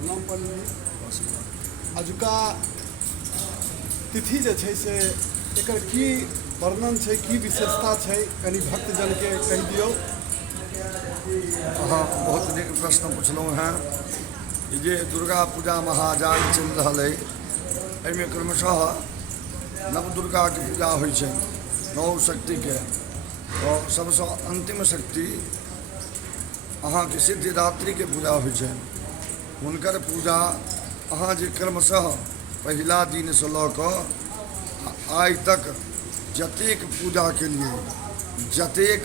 प्रणाम पंडित। अजुका तिथि जे छै से एकर की वर्णन छै, की विशेषता छै, कनि भक्तजन के कहि दियौ। अहाँ बहुत नीक प्रश्न पुछलहुँ हैं। जे दुर्गा पूजा महायाग चलि रहल अइ, एहिमे क्रमशः नवदुर्गाके पूजा होइ छै, नौ शक्तिके। और सबसँ अन्तिम शक्ति अहाँके सिद्धिदात्रीके पूजा होइ छै। हुनकर पूजा अहाँ जे क्रमशः पहिला दिनसँ लऽ कऽ आइ तक जतेक पूजा केलिए, जतेक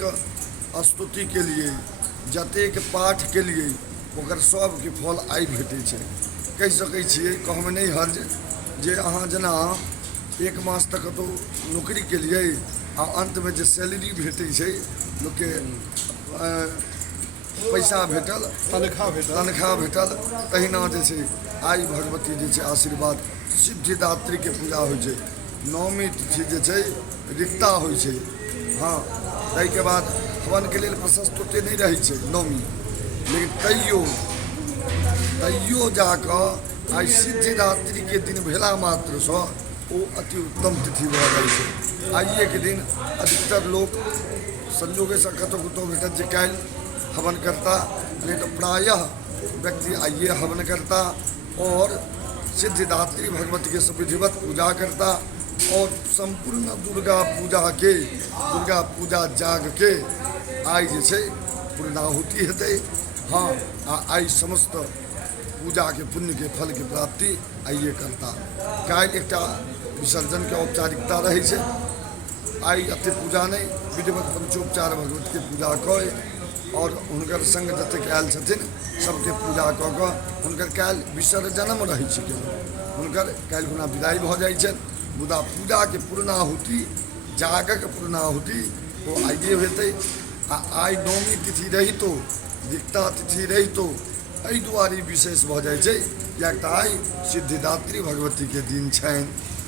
स्तुति केलिए, जतेक पाठ केलिए, ओकर सबके फल आइ भेटै छै। कहि सकै छिए, कहमे नहि हर्ज, जे अहाँ जेना एक मास तक कतहु नौकरी केलिए आ अन्तमे जे सैलरी भेटै छै, लोकके पैसा भेटल, तनख्वाह भेटल, तहिना जे छै आइ भगवती जे छै आशीर्वाद। सिद्धिदात्रीके पूजा होइ छै। नवमी तिथि जे छै रिक्ता होइ छै। हाँ, ताहिके बाद हवनके लेल प्रशस्त ओतेक नहि रहै छै नवमी, लेकिन तैयो जाकऽ आइ सिद्धिदात्रीके दिन भेला मात्रसँ ओ अति उत्तम तिथि भऽ जाइ छै। आइएके दिन अधिकतर लोक संयोगसँ कतहु कतहु भेटत जे काल्हि हवन करता, नहीं तो प्रायः व्यक्ति आइए हवन करता और सिद्धिदात्री भगवती के विधिवत पूजा करता और संपूर्ण दुर्गा पूजा जाग के आई जे छै पूर्णाहुति हेतै। हाँ, आई समस्त पूजा के पुण्य के फल के प्राप्ति आइए करता। काल्हि एकटा विसर्जन के औपचारिकता रहै छै। आई अते पूजा नहीं, विधिवत पंचोपचार भगवती के पूजा कऽ और हुनकर संग जतेक आयल छथिन सबके पूजा कऽ कऽ हुनकर काल्हि विसर्जनम रहै छै। हुनकर काल्हि खुना विदाइ भऽ जाइ छनि। मुदा पूजाके पूर्णाहुति, जागक पूर्णाहुति ओ आइए हेतै। आ आइ नवमी तिथि रहितो, रिक्ता तिथि रहितो, एहि दुआरे विशेष भऽ जाइ छै किएक तऽ आइ सिद्धिदात्री भगवतीके दिन छनि।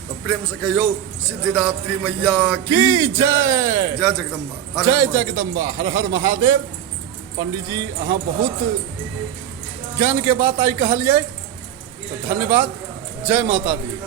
तो प्रेम से कहियो सिद्धिदात्री मैया की जय। जय जगदम्बा। जय जगदम्बा। हर हर महादेव। पंडित जी, अहाँ बहुत ज्ञान के बात आई कहलिए, तो धन्यवाद। जय माता दी।